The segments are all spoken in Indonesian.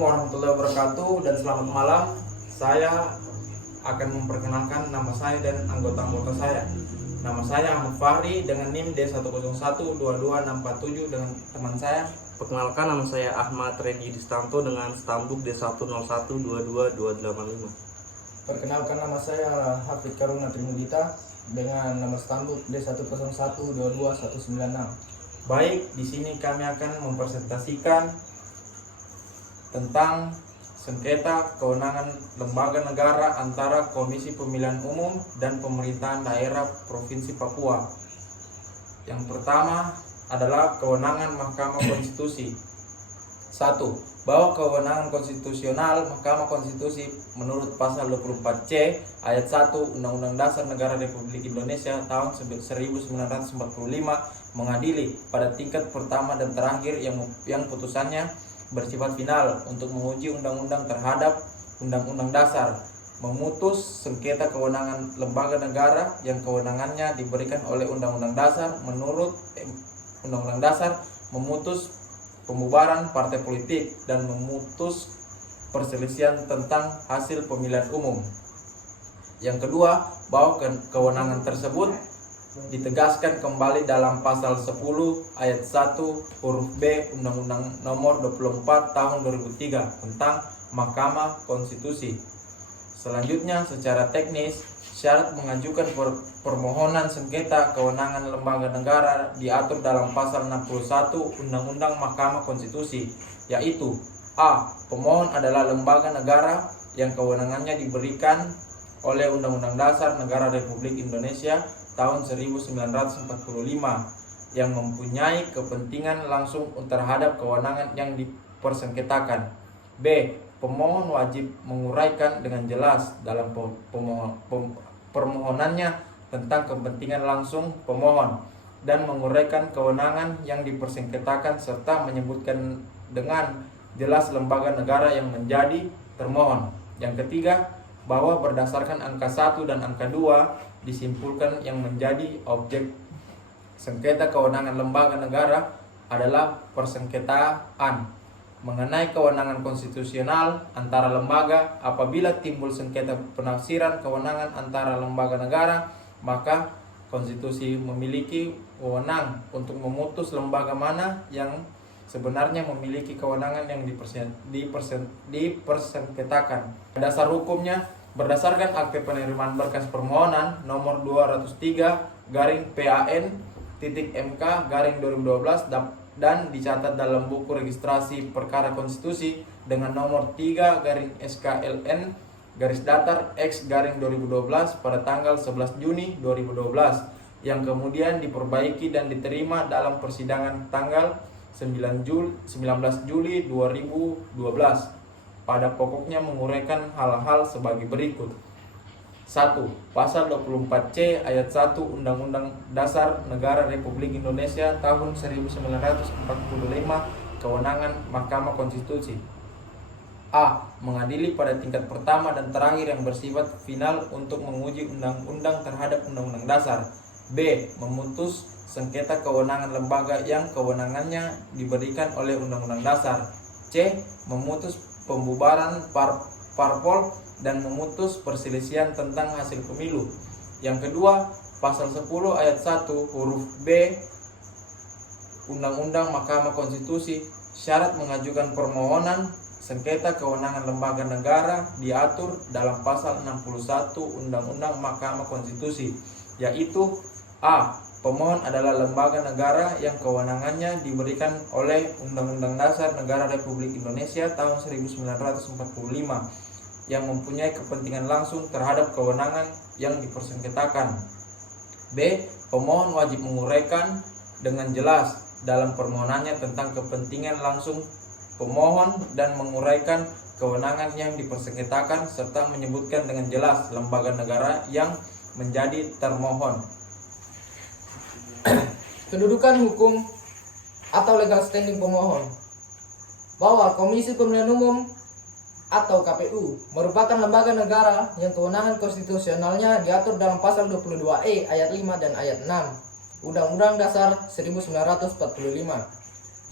Assalamualaikum warahmatullahi wabarakatuh dan selamat malam. Saya akan memperkenalkan nama saya dan anggota-anggota saya. Nama saya Ahmad Fahri dengan NIM D1012267 dengan teman saya. Perkenalkan, nama saya Ahmad Rendy Distanto dengan stambuk D101222855. Perkenalkan, nama saya Hafid Karuna Trimudita dengan nomor stambuk D101222196. Baik, di sini kami akan mempresentasikan tentang sengketa kewenangan lembaga negara antara Komisi Pemilihan Umum dan Pemerintahan Daerah Provinsi Papua. Yang pertama adalah kewenangan Mahkamah Konstitusi. 1. Bahwa kewenangan konstitusional Mahkamah Konstitusi menurut pasal 24C ayat 1 Undang-Undang Dasar Negara Republik Indonesia tahun 1945 mengadili pada tingkat pertama dan terakhir yang putusannya bersifat final untuk menguji undang-undang terhadap undang-undang dasar, memutus sengketa kewenangan lembaga negara yang kewenangannya diberikan oleh undang-undang dasar menurut undang-undang dasar, memutus pembubaran partai politik dan memutus perselisihan tentang hasil pemilihan umum. Yang kedua, bahwa kewenangan tersebut ditegaskan kembali dalam pasal 10 ayat 1 huruf B Undang-Undang Nomor 24 Tahun 2003 tentang Mahkamah Konstitusi. Selanjutnya, secara teknis, syarat mengajukan permohonan sengketa kewenangan lembaga negara diatur dalam pasal 61 Undang-Undang Mahkamah Konstitusi, yaitu A. Pemohon adalah lembaga negara yang kewenangannya diberikan oleh Undang-Undang Dasar Negara Republik Indonesia tahun 1945 yang mempunyai kepentingan langsung terhadap kewenangan yang dipersengketakan. B. Pemohon wajib menguraikan dengan jelas dalam permohonannya tentang kepentingan langsung pemohon dan menguraikan kewenangan yang dipersengketakan serta menyebutkan dengan jelas lembaga negara yang menjadi termohon. Yang ketiga, bahwa berdasarkan angka 1 dan angka 2 disimpulkan yang menjadi objek sengketa kewenangan lembaga negara adalah persengketaan mengenai kewenangan konstitusional antara lembaga. Apabila timbul sengketa penafsiran kewenangan antara lembaga negara, maka konstitusi memiliki wewenang untuk memutus lembaga mana yang sebenarnya memiliki kewenangan yang dipersengketakan. Dasar hukumnya berdasarkan Akte Penerimaan Berkas Permohonan nomor 203/PAN.MK/2012 dan dicatat dalam buku registrasi perkara konstitusi dengan nomor 3/SKLN/X/2012 pada tanggal 11 Juni 2012 yang kemudian diperbaiki dan diterima dalam persidangan tanggal 19 Juli 2012. Pada pokoknya menguraikan hal-hal sebagai berikut. 1. Pasal 24C ayat 1 Undang-Undang Dasar Negara Republik Indonesia tahun 1945 kewenangan Mahkamah Konstitusi. A. Mengadili pada tingkat pertama dan terakhir yang bersifat final untuk menguji undang-undang terhadap undang-undang dasar. B. Memutus sengketa kewenangan lembaga yang kewenangannya diberikan oleh undang-undang dasar. C. Memutus pembubaran parpol dan memutus perselisihan tentang hasil pemilu. Yang kedua, pasal 10 ayat 1 huruf B Undang-Undang Mahkamah Konstitusi, syarat mengajukan permohonan sengketa kewenangan lembaga negara diatur dalam pasal 61 Undang-Undang Mahkamah Konstitusi, yaitu A. Pemohon adalah lembaga negara yang kewenangannya diberikan oleh Undang-Undang Dasar Negara Republik Indonesia tahun 1945 yang mempunyai kepentingan langsung terhadap kewenangan yang dipersengketakan. B. Pemohon wajib menguraikan dengan jelas dalam permohonannya tentang kepentingan langsung pemohon dan menguraikan kewenangan yang dipersengketakan serta menyebutkan dengan jelas lembaga negara yang menjadi termohon. Kedudukan hukum atau legal standing pemohon. Bahwa Komisi Pemilihan Umum atau KPU merupakan lembaga negara yang kewenangan konstitusionalnya diatur dalam pasal 22E ayat 5 dan ayat 6 Undang-Undang Dasar 1945.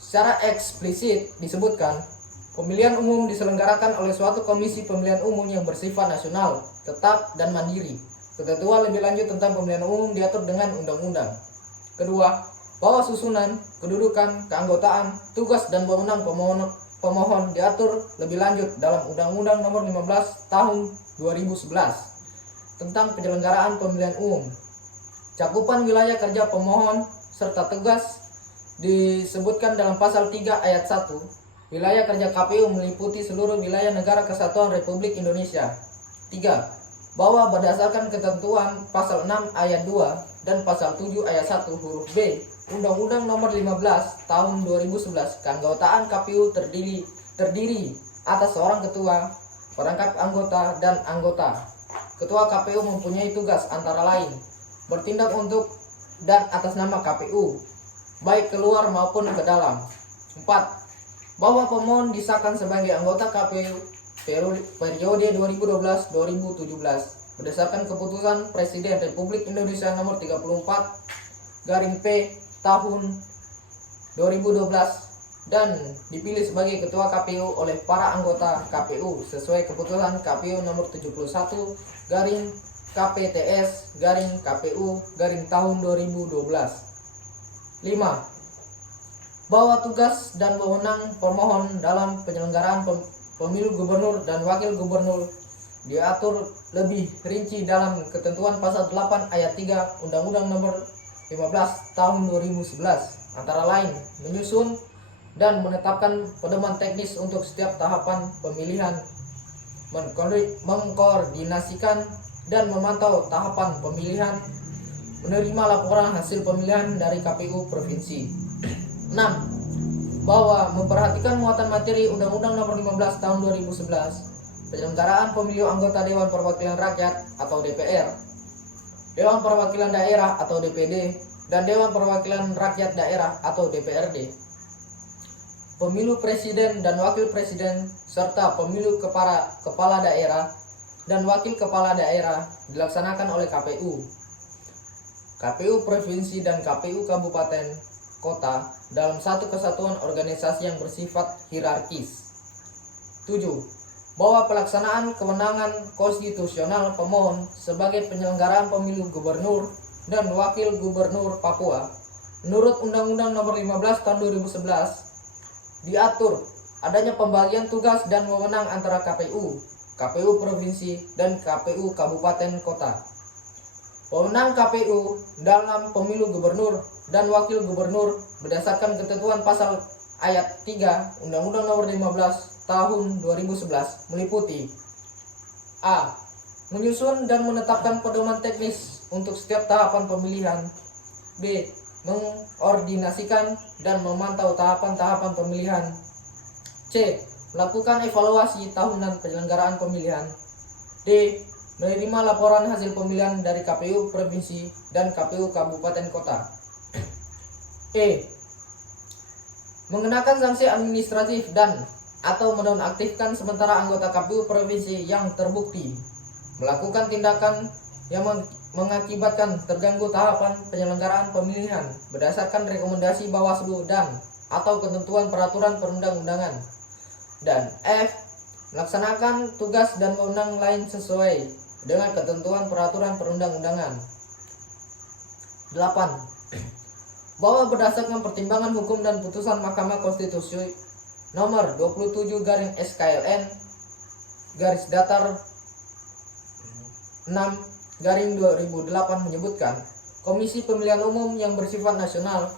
Secara eksplisit disebutkan Pemilihan umum diselenggarakan oleh suatu komisi pemilihan umum yang bersifat nasional, tetap, dan mandiri. Ketentuan lebih lanjut tentang pemilihan umum diatur dengan undang-undang. Kedua, bahwa susunan, kedudukan, keanggotaan, tugas, dan wewenang pemohon diatur lebih lanjut dalam Undang-Undang Nomor 15 Tahun 2011 tentang penyelenggaraan pemilihan umum. Cakupan wilayah kerja pemohon serta tugas disebutkan dalam pasal 3 ayat 1. Wilayah kerja KPU meliputi seluruh wilayah Negara Kesatuan Republik Indonesia. 3. Bahwa berdasarkan ketentuan pasal 6 ayat 2 dan pasal 7 ayat 1 huruf B Undang-Undang Nomor 15 Tahun 2011, keanggotaan KPU terdiri atas seorang ketua, perangkat anggota, dan anggota. Ketua KPU mempunyai tugas antara lain bertindak untuk dan atas nama KPU, baik keluar maupun ke dalam. 4. Bahwa pemohon disahkan sebagai anggota KPU periode 2012-2017 berdasarkan keputusan Presiden Republik Indonesia Nomor 34/P tahun 2012 dan dipilih sebagai ketua KPU oleh para anggota KPU sesuai keputusan KPU Nomor 71/KPTS/KPU tahun 2012. 5. Bahwa tugas dan wewenang pemohon dalam penyelenggaraan pemilu gubernur dan wakil gubernur diatur lebih rinci dalam ketentuan pasal 8 ayat 3 Undang-Undang Nomor 15 Tahun 2011, antara lain menyusun dan menetapkan pedoman teknis untuk setiap tahapan pemilihan, mengkoordinasikan dan memantau tahapan pemilihan, menerima laporan hasil pemilihan dari KPU provinsi. 6. Bahwa memperhatikan muatan materi Undang-Undang Nomor 15 Tahun 2011, penyelenggaraan pemilu anggota Dewan Perwakilan Rakyat atau DPR, Dewan Perwakilan Daerah atau DPD, dan Dewan Perwakilan Rakyat Daerah atau DPRD, pemilu presiden dan wakil presiden, serta pemilu kepala daerah dan wakil kepala daerah dilaksanakan oleh KPU, KPU provinsi, dan KPU kabupaten kota dalam satu kesatuan organisasi yang bersifat hierarkis. 7. Bahwa pelaksanaan kewenangan konstitusional pemohon sebagai penyelenggaraan pemilu gubernur dan wakil gubernur Papua menurut Undang-Undang Nomor 15 Tahun 2011 diatur adanya pembagian tugas dan wewenang antara KPU, KPU provinsi, dan KPU kabupaten kota. Wewenang KPU dalam pemilu gubernur dan wakil gubernur berdasarkan ketentuan pasal ayat 3 Undang-Undang Nomor 15 Tahun 2011 meliputi: A. Menyusun dan menetapkan pedoman teknis untuk setiap tahapan pemilihan. B. Mengordinasikan dan memantau tahapan-tahapan pemilihan. C. Melakukan evaluasi tahunan penyelenggaraan pemilihan. D. Menerima laporan hasil pemilihan dari KPU provinsi dan KPU kabupaten kota. E. Mengenakan sanksi administratif dan atau menonaktifkan sementara anggota KPU provinsi yang terbukti melakukan tindakan yang mengakibatkan terganggu tahapan penyelenggaraan pemilihan berdasarkan rekomendasi Bawaslu dan atau ketentuan peraturan perundang-undangan. Dan F. Melaksanakan tugas dan wewenang lain sesuai dengan ketentuan peraturan perundang-undangan. 8. Bahwa berdasarkan pertimbangan hukum dan putusan Mahkamah Konstitusi nomor 27/SKLN _6/2008 menyebutkan Komisi Pemilihan Umum yang bersifat nasional,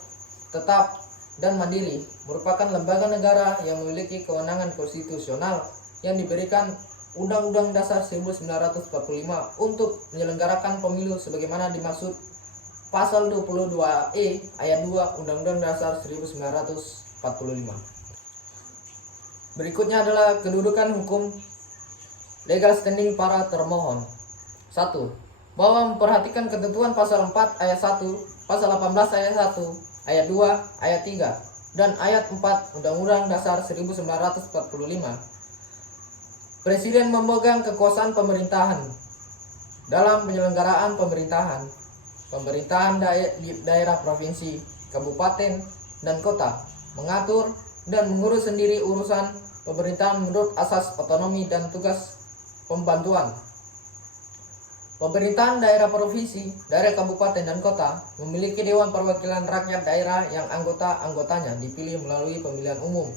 tetap, dan mandiri merupakan lembaga negara yang memiliki kewenangan konstitusional yang diberikan Undang-Undang Dasar 1945 untuk menyelenggarakan pemilu sebagaimana dimaksud Pasal 22E ayat 2 Undang-Undang Dasar 1945. Berikutnya adalah kedudukan hukum legal standing para termohon. 1. Bahwa memperhatikan ketentuan pasal 4 ayat 1, pasal 18 ayat 1, ayat 2, ayat 3, dan ayat 4 Undang-Undang Dasar 1945. Presiden memegang kekuasaan pemerintahan dalam penyelenggaraan pemerintahan daerah provinsi, kabupaten, dan kota, mengatur dan mengurus sendiri urusan pemerintahan menurut asas otonomi dan tugas pembantuan. Pemerintahan daerah provinsi, daerah kabupaten dan kota memiliki Dewan Perwakilan Rakyat Daerah yang anggotanya dipilih melalui pemilihan umum.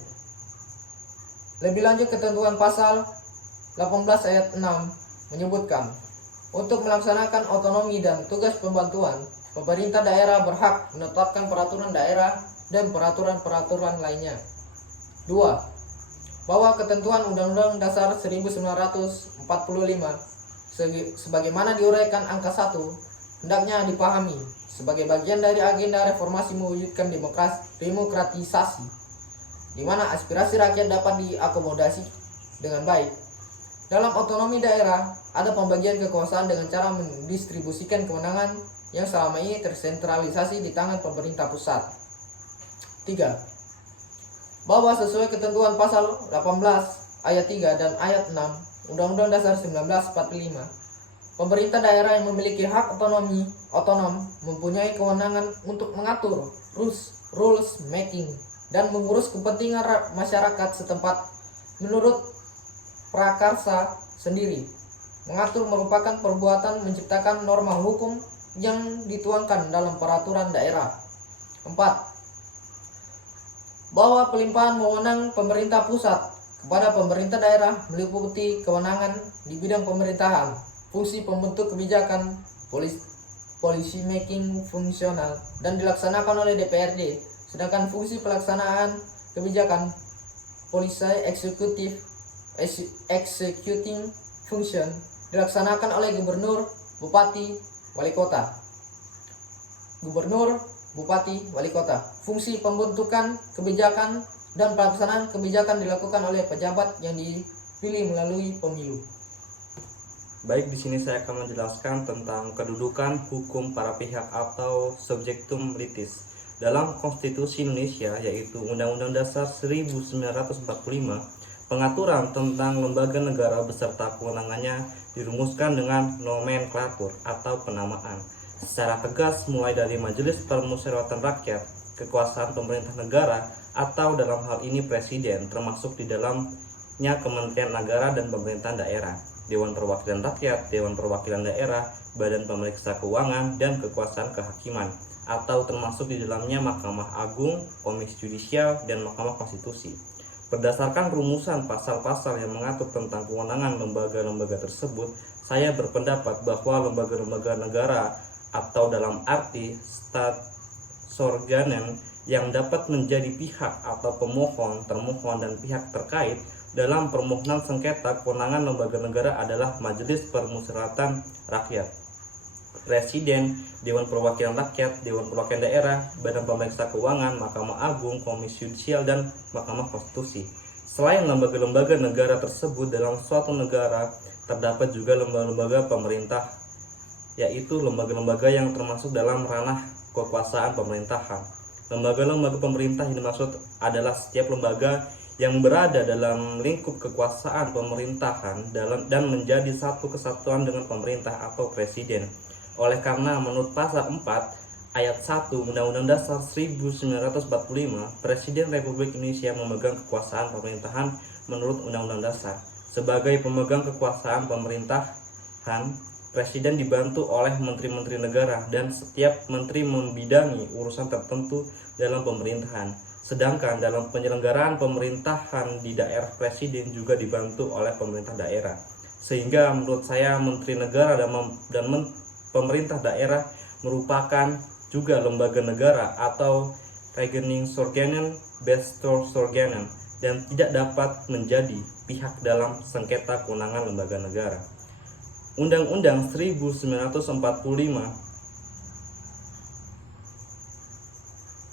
Lebih lanjut, ketentuan pasal 18 ayat 6 menyebutkan, untuk melaksanakan otonomi dan tugas pembantuan, pemerintah daerah berhak menetapkan peraturan daerah dan peraturan-peraturan lainnya. 2. Bahwa ketentuan Undang-Undang Dasar 1945 sebagaimana diuraikan angka 1 hendaknya dipahami sebagai bagian dari agenda reformasi mewujudkan demokratisasi, di mana aspirasi rakyat dapat diakomodasi dengan baik. Dalam otonomi daerah, ada pembagian kekuasaan dengan cara mendistribusikan kewenangan yang selama ini tersentralisasi di tangan pemerintah pusat. 3. Bahwa sesuai ketentuan pasal 18 ayat 3 dan ayat 6 Undang-Undang Dasar 1945, pemerintah daerah yang memiliki hak otonom mempunyai kewenangan untuk mengatur rules making dan mengurus kepentingan masyarakat setempat menurut prakarsa sendiri. Mengatur merupakan perbuatan menciptakan norma hukum yang dituangkan dalam peraturan daerah. 4. Bahwa pelimpahan wewenang pemerintah pusat kepada pemerintah daerah meliputi kewenangan di bidang pemerintahan, fungsi pembentuk kebijakan, policy making fungsional dan dilaksanakan oleh DPRD, sedangkan fungsi pelaksanaan kebijakan, policy executing function dilaksanakan oleh gubernur, bupati, wali kota. Gubernur, bupati, wali kota. Fungsi pembentukan kebijakan dan pelaksanaan kebijakan dilakukan oleh pejabat yang dipilih melalui pemilu. Baik, di sini saya akan menjelaskan tentang kedudukan hukum para pihak atau subjektum litis dalam Konstitusi Indonesia, yaitu Undang-Undang Dasar 1945. Pengaturan tentang lembaga negara beserta kewenangannya dirumuskan dengan nomenklatur atau penamaan secara tegas, mulai dari Majelis Permusyawaratan Rakyat, kekuasaan pemerintah negara, atau dalam hal ini presiden, termasuk di dalamnya Kementerian Negara dan pemerintahan daerah, Dewan Perwakilan Rakyat, Dewan Perwakilan Daerah, Badan Pemeriksa Keuangan, dan kekuasaan kehakiman, atau termasuk di dalamnya Mahkamah Agung, Komisi Yudisial, dan Mahkamah Konstitusi. Berdasarkan rumusan pasal-pasal yang mengatur tentang kewenangan lembaga-lembaga tersebut, saya berpendapat bahwa lembaga-lembaga negara atau dalam arti Staatsorganen yang dapat menjadi pihak atau pemohon, termohon, dan pihak terkait dalam permohonan sengketa kewenangan lembaga negara adalah Majelis Permusyawaratan Rakyat, Presiden, Dewan Perwakilan Rakyat, Dewan Perwakilan Daerah, Badan Pemeriksa Keuangan, Mahkamah Agung, Komisi Yudisial, dan Mahkamah Konstitusi. Selain lembaga-lembaga negara tersebut, dalam suatu negara terdapat juga lembaga-lembaga pemerintah, yaitu lembaga-lembaga yang termasuk dalam ranah kekuasaan pemerintahan. Lembaga-lembaga pemerintah yang dimaksud adalah setiap lembaga yang berada dalam lingkup kekuasaan pemerintahan dan menjadi satu kesatuan dengan pemerintah atau presiden. Oleh karena menurut pasal 4 ayat 1 Undang-Undang Dasar 1945, Presiden Republik Indonesia memegang kekuasaan pemerintahan menurut Undang-Undang Dasar. Sebagai pemegang kekuasaan pemerintahan, Presiden dibantu oleh menteri-menteri negara dan setiap menteri membidangi urusan tertentu dalam pemerintahan. Sedangkan dalam penyelenggaraan pemerintahan di daerah, Presiden juga dibantu oleh pemerintah daerah. Sehingga menurut saya menteri negara dan pemerintah daerah merupakan juga lembaga negara atau Regeringsorganen, Bestuursorganen, dan tidak dapat menjadi pihak dalam sengketa kewenangan lembaga negara. Undang-Undang 1945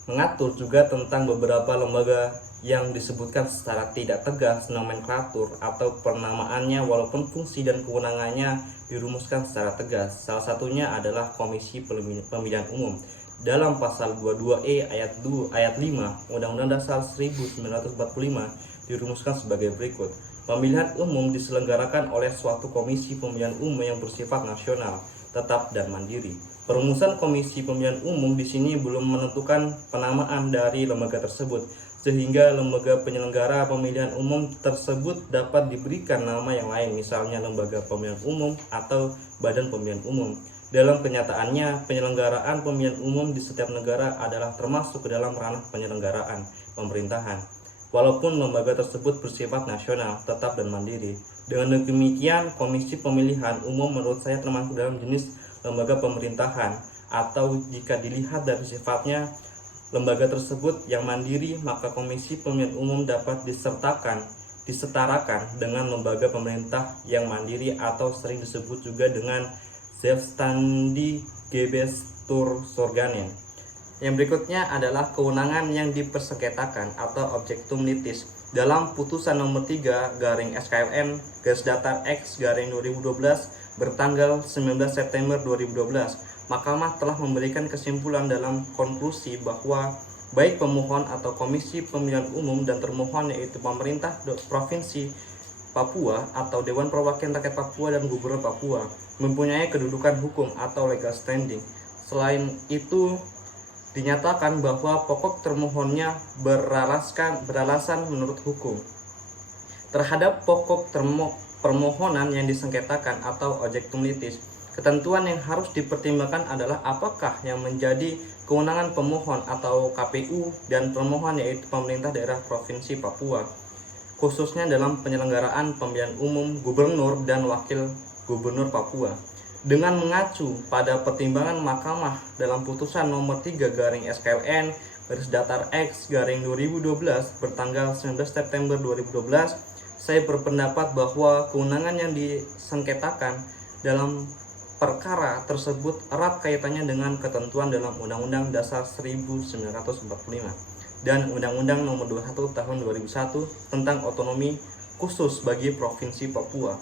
mengatur juga tentang beberapa lembaga yang disebutkan secara tidak tegas nomenklatur atau penamaannya, walaupun fungsi dan kewenangannya dirumuskan secara tegas. Salah satunya adalah Komisi Pemilihan Umum. Dalam pasal 22E ayat 5 Undang-Undang Dasar 1945 dirumuskan sebagai berikut. Pemilihan umum diselenggarakan oleh suatu komisi pemilihan umum yang bersifat nasional, tetap dan mandiri. Perumusan komisi pemilihan umum di sini belum menentukan penamaan dari lembaga tersebut, sehingga lembaga penyelenggara pemilihan umum tersebut dapat diberikan nama yang lain, misalnya lembaga pemilihan umum atau badan pemilihan umum. Dalam kenyataannya, penyelenggaraan pemilihan umum di setiap negara adalah termasuk ke dalam ranah penyelenggaraan pemerintahan, walaupun lembaga tersebut bersifat nasional, tetap dan mandiri. Dengan demikian, Komisi Pemilihan Umum menurut saya termasuk dalam jenis lembaga pemerintahan, atau jika dilihat dari sifatnya lembaga tersebut yang mandiri, maka Komisi Pemilihan Umum dapat disetarakan dengan lembaga pemerintah yang mandiri atau sering disebut juga dengan Selbstständige Gesetzgebungsorgane. Yang berikutnya adalah kewenangan yang dipersengketakan atau objektum litis. Dalam putusan nomor 3 garing SKLN garis datar X garing 2012 bertanggal 19 September 2012, Mahkamah telah memberikan kesimpulan dalam konklusi bahwa baik pemohon atau Komisi Pemilihan Umum dan termohon, yaitu pemerintah Provinsi Papua atau Dewan Perwakilan Rakyat Papua dan Gubernur Papua, mempunyai kedudukan hukum atau legal standing. Selain itu, dinyatakan bahwa pokok termohonnya beralasan menurut hukum. Terhadap pokok permohonan yang disengketakan atau objektum litis, ketentuan yang harus dipertimbangkan adalah apakah yang menjadi kewenangan pemohon atau KPU dan termohon, yaitu pemerintah daerah Provinsi Papua, khususnya dalam penyelenggaraan pemilihan umum gubernur dan wakil gubernur Papua. Dengan mengacu pada pertimbangan Mahkamah dalam putusan nomor 3 garing SKLN garis datar X garing 2012 bertanggal 19 September 2012, saya berpendapat bahwa kewenangan yang disengketakan dalam perkara tersebut erat kaitannya dengan ketentuan dalam Undang-Undang Dasar 1945 dan Undang-Undang Nomor 21 Tahun 2001 tentang otonomi khusus bagi Provinsi Papua,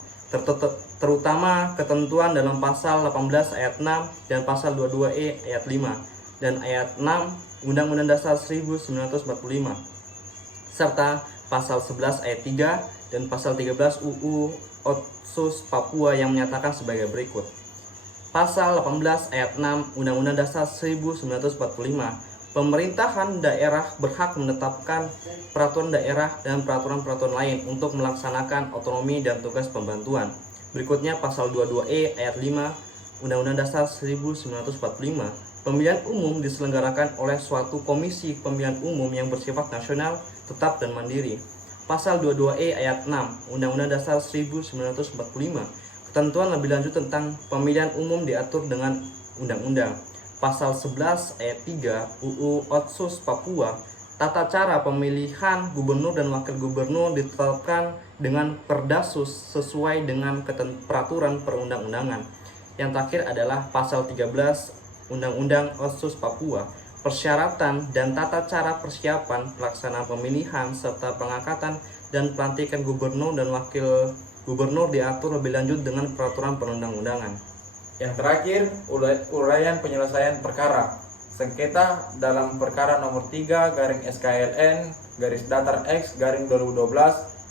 terutama ketentuan dalam pasal 18 ayat 6 dan pasal 22E ayat 5 dan ayat 6 Undang-Undang Dasar 1945, serta pasal 11 ayat 3 dan pasal 13 UU Otsus Papua yang menyatakan sebagai berikut. Pasal 18 ayat 6 Undang-Undang Dasar 1945, pemerintahan daerah berhak menetapkan peraturan daerah dan peraturan-peraturan lain untuk melaksanakan otonomi dan tugas pembantuan. Berikutnya pasal 22E ayat 5 Undang-Undang Dasar 1945, pemilihan umum diselenggarakan oleh suatu komisi pemilihan umum yang bersifat nasional, tetap dan mandiri. Pasal 22E ayat 6 Undang-Undang Dasar 1945, ketentuan lebih lanjut tentang pemilihan umum diatur dengan undang-undang. Pasal 11 ayat 3 UU Otsus Papua, tata cara pemilihan gubernur dan wakil gubernur ditetapkan dengan Perdasus sesuai dengan peraturan perundang-undangan. Yang terakhir adalah pasal 13 Undang-Undang Otsus Papua, persyaratan dan tata cara persiapan pelaksanaan pemilihan serta pengangkatan dan pelantikan gubernur dan wakil gubernur diatur lebih lanjut dengan peraturan perundang-undangan. Yang terakhir, uraian penyelesaian perkara. Sengketa dalam perkara nomor 3 garing SKLN garis datar X garing 2012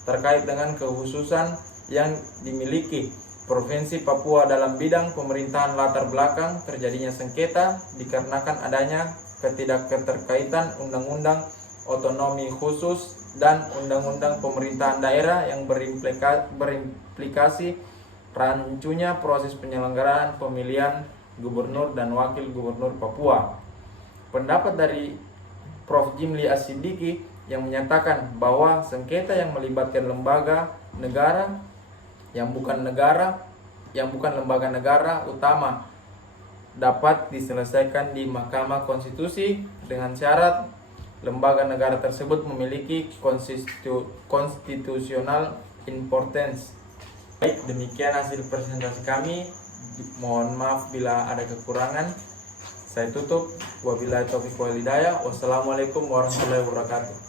terkait dengan kekhususan yang dimiliki Provinsi Papua dalam bidang pemerintahan. Latar belakang terjadinya sengketa dikarenakan adanya ketidakketerkaitan Undang-Undang Otonomi Khusus dan Undang-Undang Pemerintahan Daerah yang berimplikasi rancunya proses penyelenggaraan pemilihan gubernur dan wakil gubernur Papua. Pendapat dari Prof. Jimli As-Siddiqi yang menyatakan bahwa sengketa yang melibatkan lembaga negara yang bukan lembaga negara utama dapat diselesaikan di Mahkamah Konstitusi dengan syarat lembaga negara tersebut memiliki constitutional importance. Baik, demikian hasil presentasi kami. Mohon maaf bila ada kekurangan. Saya tutup. Wabillahi taufiq wal hidayah. Wassalamualaikum warahmatullahi wabarakatuh.